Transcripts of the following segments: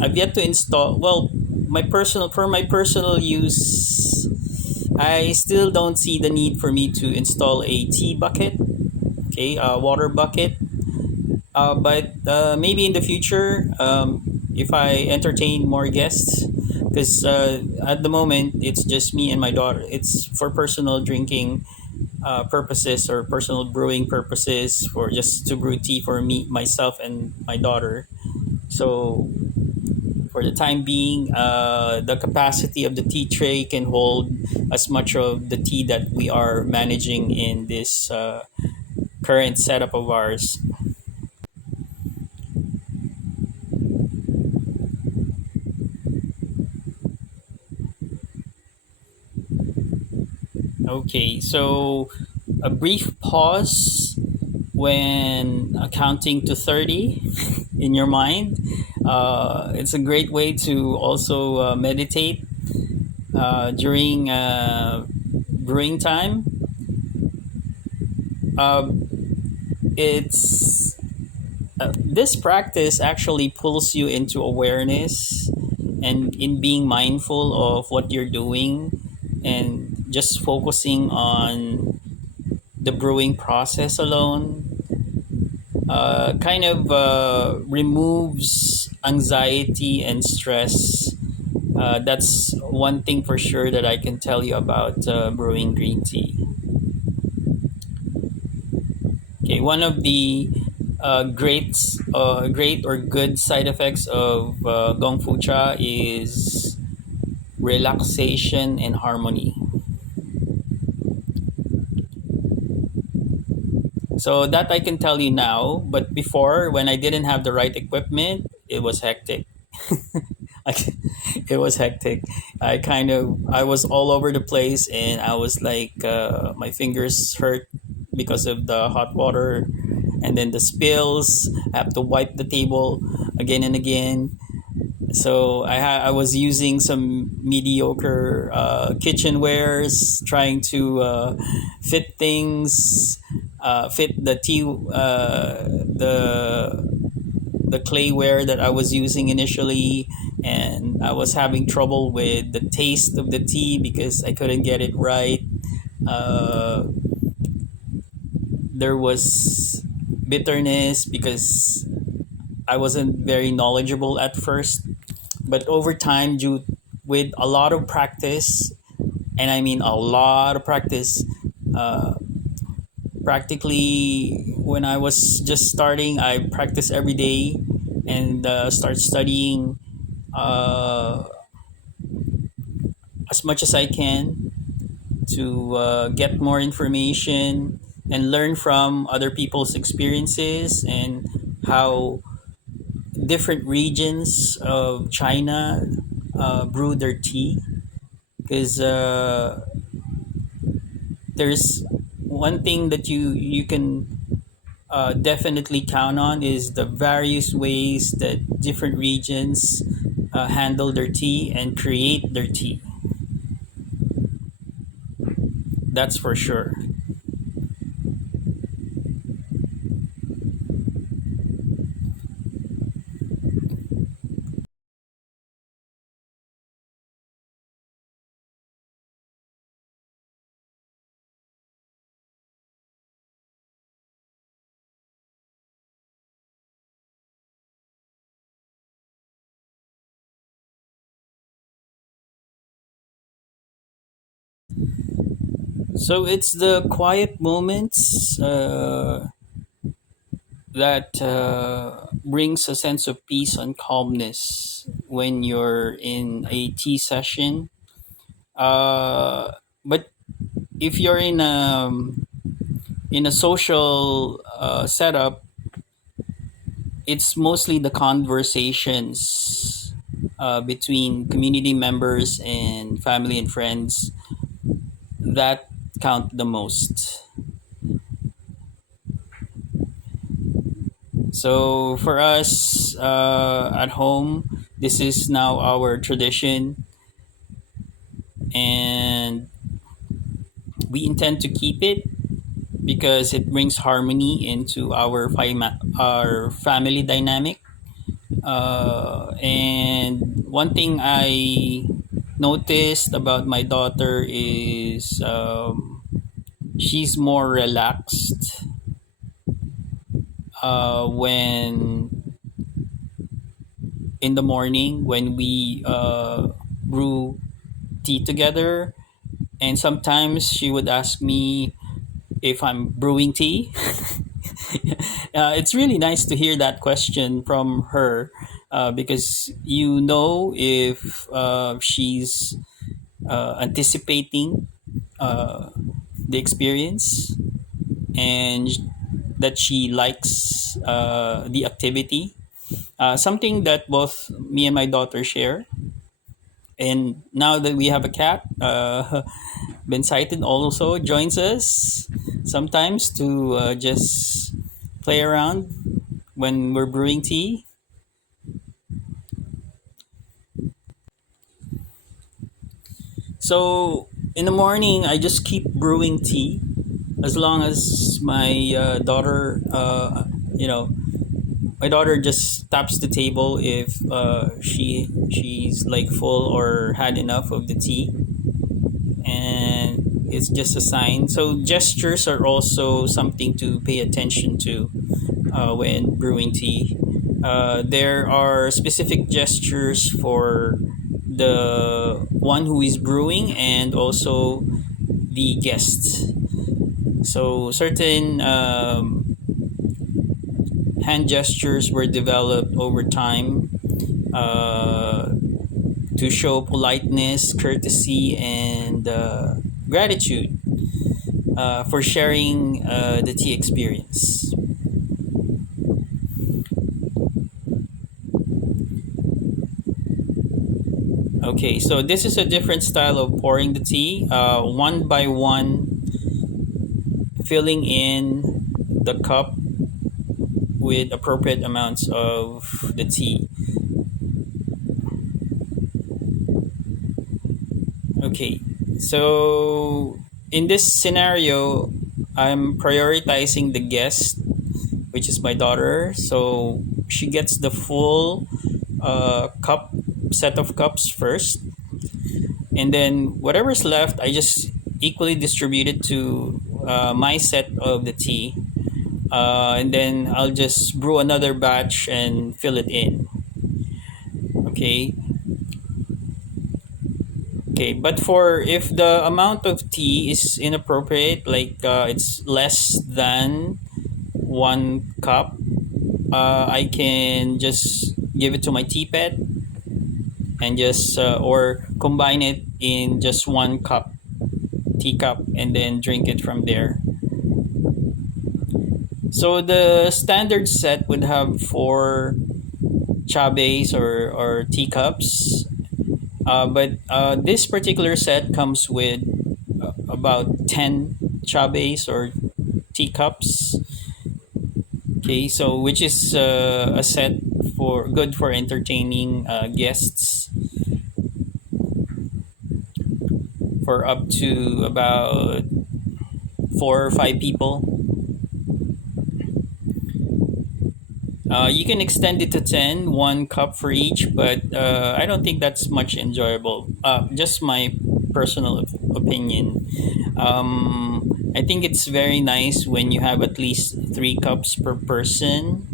I've yet to install. Well, my personal use, I still don't see the need for me to install a tea bucket, okay, a water bucket. But maybe in the future, if I entertain more guests, because at the moment it's just me and my daughter. It's for personal drinking purposes or personal brewing purposes, or just to brew tea for me, myself, and my daughter. So for the time being, the capacity of the tea tray can hold as much of the tea that we are managing in this current setup of ours. Okay, so a brief pause when counting to 30 in your mind. It's a great way to also meditate during brewing time. Uh, it's This practice actually pulls you into awareness and in being mindful of what you're doing and just focusing on the brewing process alone kind of removes anxiety and stress. That's one thing for sure that I can tell you about brewing green tea. Okay, one of the great or good side effects of Gongfucha is relaxation and harmony. So that I can tell you now, but before, when I didn't have the right equipment, it was hectic. I, it was hectic. I was all over the place, and I was like, my fingers hurt because of the hot water, and then the spills. I have to wipe the table again and again. So I was using some mediocre kitchenwares, trying to fit things, fit the clayware that I was using initially, and I was having trouble with the taste of the tea because I couldn't get it right. Uh, there was bitterness because I wasn't very knowledgeable at first, but over time, due with a lot of practice, and I mean a lot of practice, uh, practically when I was just starting, I practiced every day and start studying uh, as much as I can to get more information and learn from other people's experiences and how different regions of China brew their tea. Because there's one thing that you can definitely count on is the various ways that different regions handle their tea and create their tea. That's for sure. So it's the quiet moments that brings a sense of peace and calmness when you're in a tea session. But if you're in a social setup, it's mostly the conversations between community members and family and friends that count the most. So for us at home, this is now our tradition, and we intend to keep it because it brings harmony into our family dynamic. And And one thing I noticed about my daughter is she's more relaxed when in the morning when we brew tea together. And sometimes she would ask me if I'm brewing tea. It's really nice to hear that question from her, because you know if she's anticipating uh, the experience, and that she likes the activity. Something that both me and my daughter share. And now that we have a cat, Ben Saiton also joins us sometimes to just play around when we're brewing tea. So in the morning, I just keep brewing tea as long as my daughter, you know, my daughter just taps the table if she's like full or had enough of the tea, and it's just a sign. So gestures are also something to pay attention to when brewing tea. There are specific gestures for the one who is brewing and also the guests. So certain hand gestures were developed over time uh, to show politeness, courtesy, and gratitude for sharing the tea experience. Okay, so this is a different style of pouring the tea, one by one, filling in the cup with appropriate amounts of the tea. Okay, so in this scenario, I'm prioritizing the guest, which is my daughter. So she gets the full cup set of cups first, and then whatever's left, I just equally distribute it to my set of the tea, and then I'll just brew another batch and fill it in. Okay. Okay, but for if the amount of tea is inappropriate, like it's less than 1 cup, I can just give it to my tea pet and just or combine it in just 1 cup, teacup, and then drink it from there. So the standard set would have 4 chabes or teacups, but this particular set comes with about 10 chabes or teacups. Okay, so which is a set for good for entertaining guests for up to about 4 or 5 people. You can extend it to 10, 1 cup for each, but I don't think that's much enjoyable. Just my personal opinion. I think it's very nice when you have at least 3 cups per person,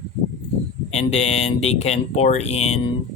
and then they can pour in